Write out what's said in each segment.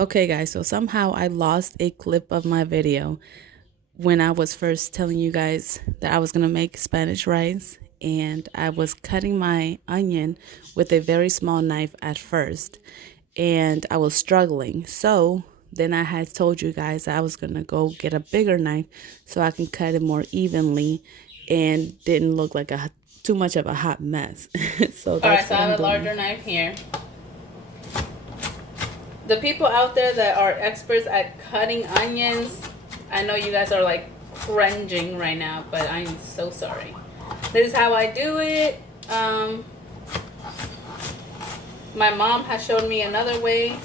Okay, guys, so somehow I lost a clip of my video when I was first telling you guys that I was going to make Spanish rice, and I was cutting my onion with a very small knife at first, and I was struggling. So then I had told you guys I was going to go get a bigger knife so I can cut it more evenly and didn't look like too much of a hot mess. So All right, that's so what I I'm have a doing. larger knife here. The people out there that are experts at cutting onions, I know you guys are like cringing right now, but I'm so sorry. This is how I do it. My mom has shown me another way,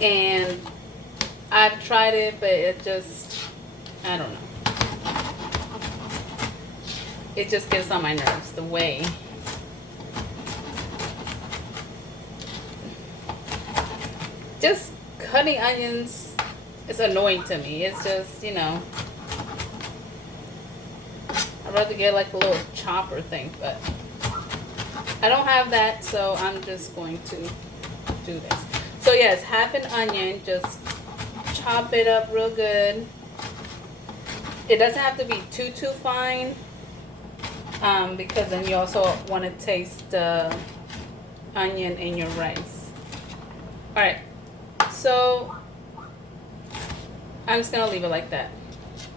and I've tried it, but it just, I don't know. It just gets on my nerves, the way. Just cutting onions is annoying to me. It's just, I'd rather get like a little chopper thing, but I don't have that, so I'm just going to do this. So yes, half an onion, just chop it up real good. It doesn't have to be too fine, because then you also want to taste the onion in your rice. All right, so I'm just gonna leave it like that.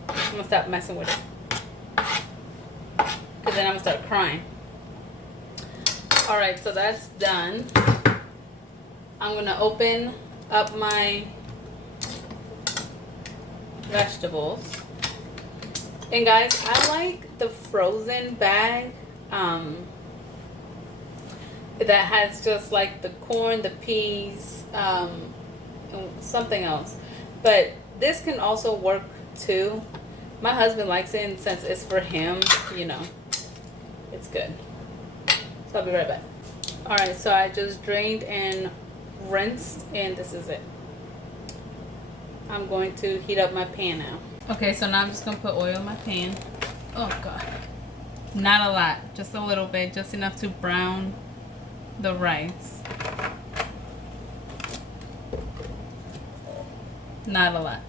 I'm gonna stop messing with it, because then I'm gonna start crying. All right, so that's done. I'm gonna open up my vegetables. And guys, I like the frozen bag that has just like the corn, the peas, and something else. But this can also work too. My husband likes it, and since it's for him, it's good. So I'll be right back. Alright, so I just drained and rinsed, and this is it. I'm going to heat up my pan now. Okay, so now I'm just going to put oil in my pan. Oh god. Not a lot, just a little bit, just enough to brown the rice. Not a lot.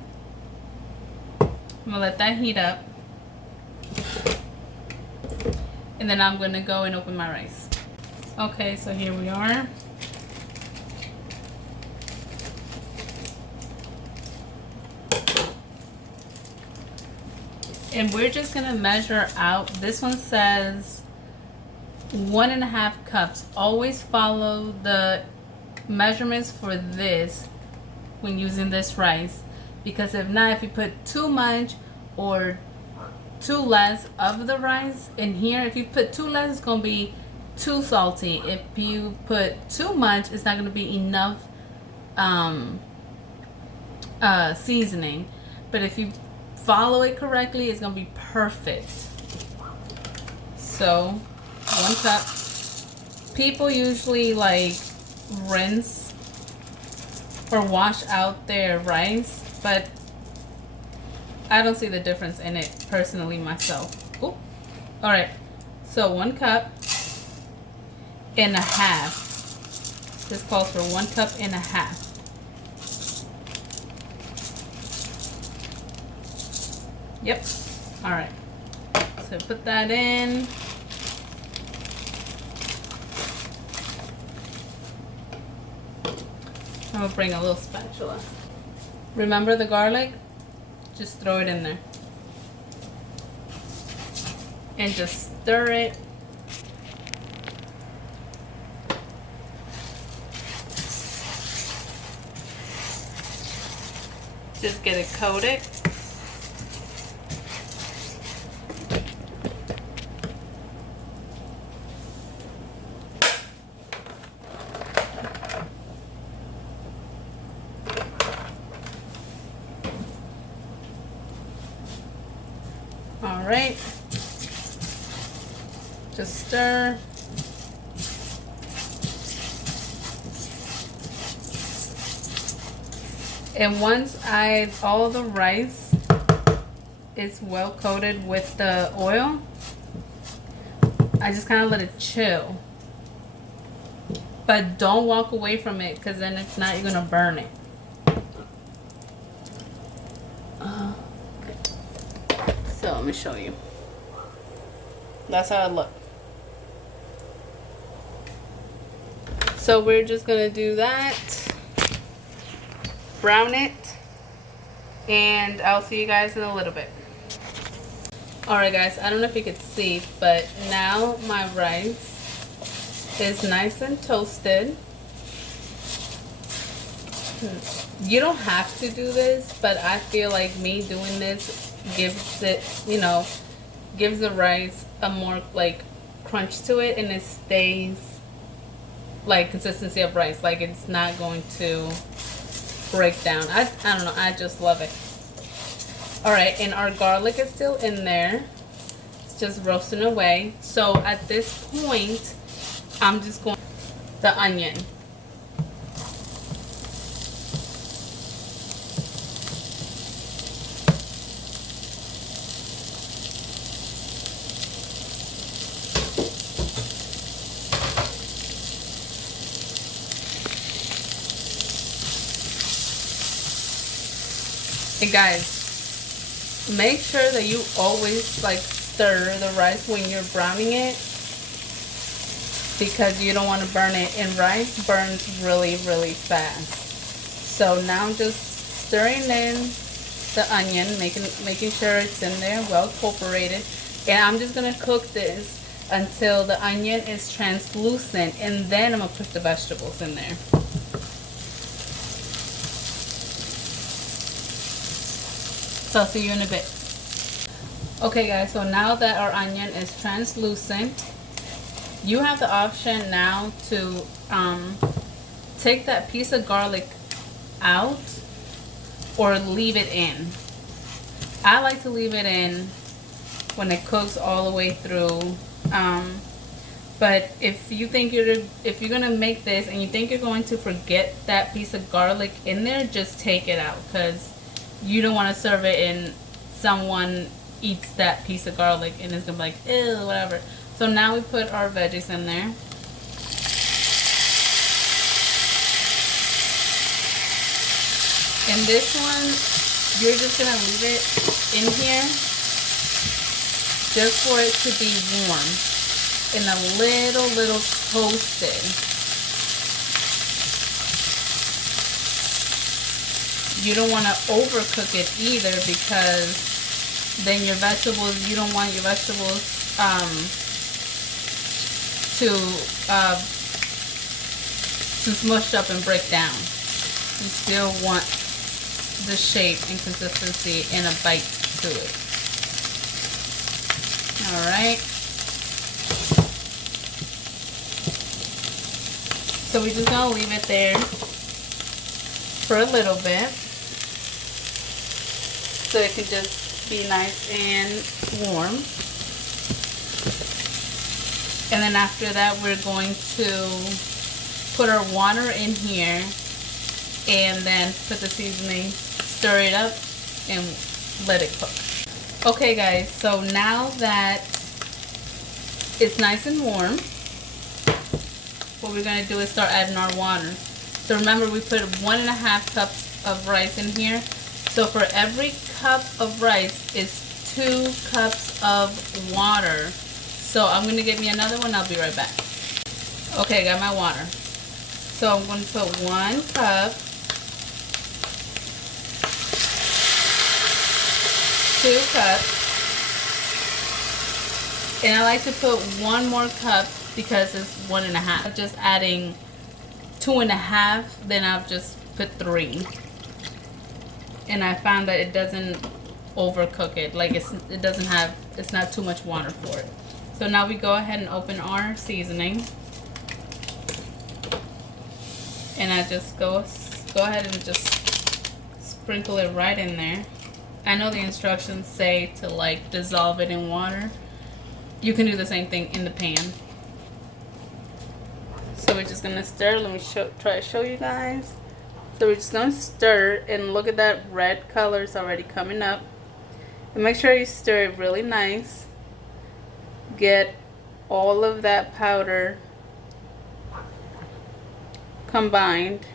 I'm going to let that heat up. And then I'm going to go and open my rice. Okay, so here we are. And we're just gonna measure out. This one says 1.5 cups. Always follow the measurements for this when using this rice, because if not, if you put too much or too less of the rice in here, if you put too less, it's gonna be too salty. If you put too much, it's not gonna be enough seasoning. But if you follow it correctly, it's gonna be perfect. So 1 cup. People usually like rinse or wash out their rice, but I don't see the difference in it personally myself. Ooh. All right, so 1 cup and a half. This calls for 1 cup and a half. Yep. All right. So put that in. I'm gonna bring a little spatula. Remember the garlic? Just throw it in there. And just stir it. Just get it coated. All right, just stir. And once all the rice is well coated with the oil, I just kind of let it chill. But don't walk away from it, because then it's not, you're gonna burn it. Okay. So let me show you. That's how it looks. So we're just gonna do that, brown it, and I'll see you guys in a little bit. Alright guys, I don't know if you could see, but now my rice is nice and toasted. You don't have to do this, but I feel like me doing this gives it, you know, gives the rice a more like crunch to it, and it stays like consistency of rice. Like it's not going to break down. I don't know, I just love it. Alright, and our garlic is still in there. It's just roasting away. So at this point, I'm just going the onion. And guys, make sure that you always like stir the rice when you're browning it, because you don't want to burn it, and rice burns really fast. So now I'm just stirring in the onion, making sure it's in there well incorporated, and I'm just gonna cook this until the onion is translucent, and then I'm gonna put the vegetables in there. So I'll see you in a bit. Okay guys, so now that our onion is translucent, you have the option now to take that piece of garlic out or leave it in. I like to leave it in when it cooks all the way through. But if you're gonna make this and you think you're going to forget that piece of garlic in there, just take it out, because you don't want to serve it and someone eats that piece of garlic and it's gonna be like, ew, whatever. So now we put our veggies in there. And this one, you're just gonna leave it in here just for it to be warm and a little toasted. You don't want to overcook it either, because then your vegetables, you don't want your vegetables to smush up and break down. You still want the shape and consistency and a bite to it. Alright. So we're just going to leave it there for a little bit, so it can just be nice and warm. And then after that, we're going to put our water in here and then put the seasoning, stir it up, and let it cook. Okay guys, so now that it's nice and warm, what we're going to do is start adding our water. So remember, we put 1.5 cups of rice in here. So for every cup of rice is 2 cups of water. So I'm going to get me another one. I'll be right back. Okay, I got my water. So I'm going to put 1 cup, 2 cups, and I like to put 1 more cup because it's 1.5. I'm just adding 2.5, then I'll just put 3. And I found that it doesn't overcook it. Like it's not too much water for it. So now we go ahead and open our seasoning. And I just go ahead and just sprinkle it right in there. I know the instructions say to like dissolve it in water. You can do the same thing in the pan. So we're just gonna stir. Let me try to show you guys. So we're just gonna stir, and look at that red color is already coming up. And make sure you stir it really nice. Get all of that powder combined.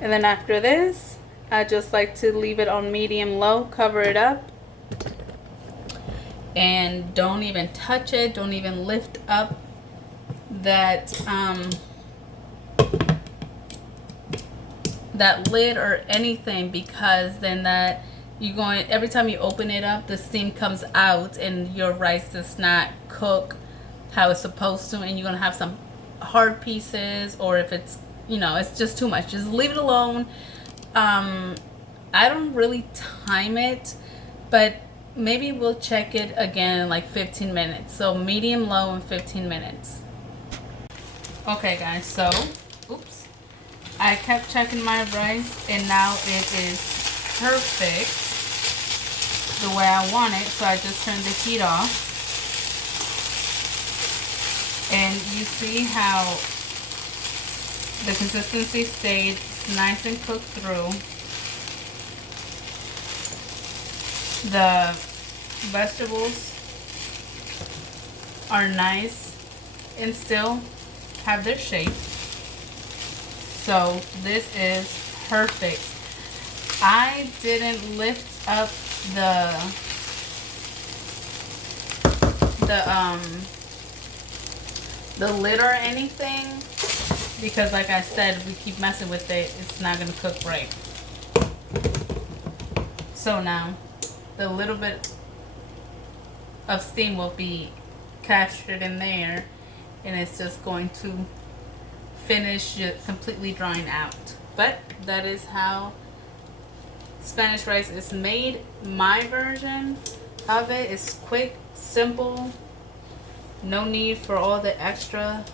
And then after this, I just like to leave it on medium low, cover it up, and don't even touch it. Don't even lift up that that lid or anything, because then that you're going, every time you open it up, the steam comes out and your rice does not cook how it's supposed to, and you're gonna have some hard pieces, or if it's, you know, it's just too much. Just leave it alone. I don't really time it, but maybe we'll check it again in like 15 minutes. So medium low in 15 minutes. Okay guys, so oops, I kept checking my rice and now it is perfect the way I want it. So I just turned the heat off, and you see how the consistency stayed nice and cooked through. The vegetables are nice and still have their shape. So this is perfect. I didn't lift up the lid or anything, because like I said, if we keep messing with it, it's not gonna cook right. So now the little bit of steam will be captured in there, and it's just going to finish it completely drying out. But that is how Spanish rice is made. My version of it is quick, simple, no need for all the extra